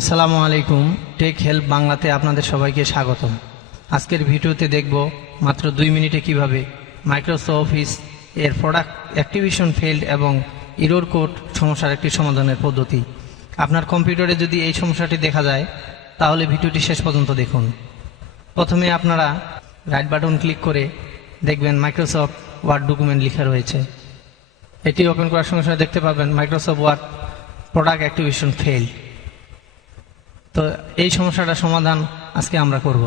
আসসালামু আলাইকুম। Take help বাংলাতে আপনাদের সবাইকে স্বাগতম। আজকের ভিডিওতে দেখব মাত্র 2 মিনিটে কিভাবে মাইক্রোসফট অফিস এর প্রোডাক্ট অ্যাক্টিভেশন ফেইল্ড এবং এরর কোড সমস্যার একটি সমাধানের পদ্ধতি। আপনার কম্পিউটারে যদি এই সমস্যাটি দেখা যায় তাহলে ভিডিওটি শেষ পর্যন্ত দেখুন। প্রথমে আপনারা রাইট বাটন ক্লিক করে দেখবেন মাইক্রোসফট ওয়ার্ড ডকুমেন্ট লেখা রয়েছে। এটি ওপেন করার সঙ্গে সঙ্গে দেখতে পাবেন Microsoft Word product activation failed. তো এই সমস্যাটার সমাধান আজকে আমরা করব।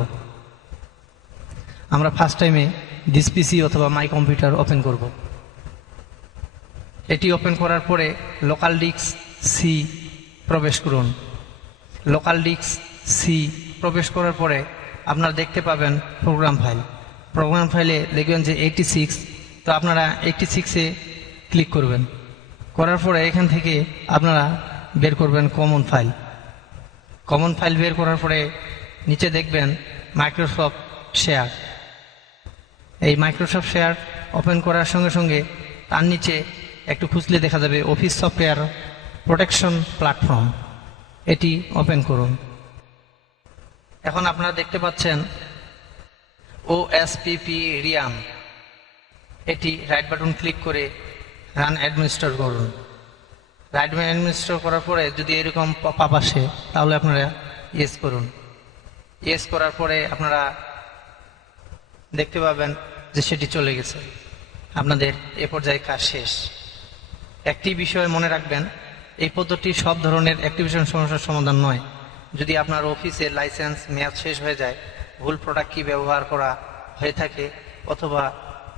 আমরা ফার্স্ট টাইমে দিস পিসি অথবা মাই কম্পিউটার ওপেন করব। এটি ওপেন করার পরে লোকাল ডিস্ক সি প্রবেশ করুন। লোকাল ডিস্ক সি প্রবেশ করার পরে আপনারা দেখতে পাবেন প্রোগ্রাম ফাইল। প্রোগ্রাম ফাইলে দেখবেন যে 86, তো আপনারা 86-এ ক্লিক করবেন। করার পরে এখান থেকে আপনারা বের করবেন কমন ফাইল। কমন ফাইল বের করার পরে নিচে দেখবেন মাইক্রোসফট শেয়ার। এই মাইক্রোসফট শেয়ার ওপেন করার সঙ্গে সঙ্গে তার নিচে একটু খুঁজলে দেখা যাবে অফিস সফটওয়্যার প্রোটেকশন প্ল্যাটফর্ম। এটি ওপেন করুন। এখন আপনারা দেখতে পাচ্ছেন ওএসপিপি রিয়াম। এটি রাইট বাটন ক্লিক করে রান অ্যাডমিনিস্ট্রেট করুন। রাইট অ্যাডমিনিস্ট্রেট করার পরে যদি এরকম পপ আপ আসে তাহলে আপনারা ইয়েস করুন। ইয়েস করার পরে আপনারা দেখতে পাবেন যে সেটি চলে গেছে। আপনাদের এ পর্যায়ে কাজ শেষ। একটি বিষয় মনে রাখবেন, এই পদ্ধতি সব ধরনের অ্যাক্টিভেশন সমস্যার সমাধান নয়। যদি আপনার অফিসের লাইসেন্স মেয়াদ শেষ হয়ে যায়, ভুল প্রোডাক্ট কি ব্যবহার করা হয়ে থাকে, অথবা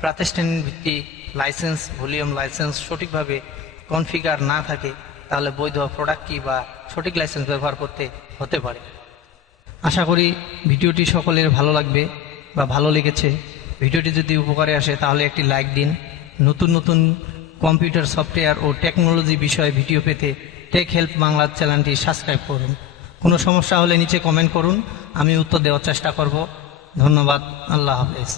প্রাতিষ্ঠানিক ভিত্তিক লাইসেন্স ভলিউম লাইসেন্স সঠিকভাবে কনফিগার না থাকে, তাহলে বৈধ প্রোডাক্ট কি বা সঠিক লাইসেন্স ব্যবহার করতে হতে পারে। আশা করি ভিডিওটি সকলের ভালো লাগবে বা ভালো লেগেছে। ভিডিওটি যদি উপকারে আসে তাহলে একটি লাইক দিন। নতুন নতুন কম্পিউটার সফটওয়্যার ও টেকনোলজি বিষয়ে ভিডিও পেতে টেক হেল্প বাংলা চ্যানেলটি সাবস্ক্রাইব করুন। কোনো সমস্যা হলে নিচে কমেন্ট করুন, আমি উত্তর দেওয়ার চেষ্টা করব। ধন্যবাদ। আল্লাহ হাফেজ।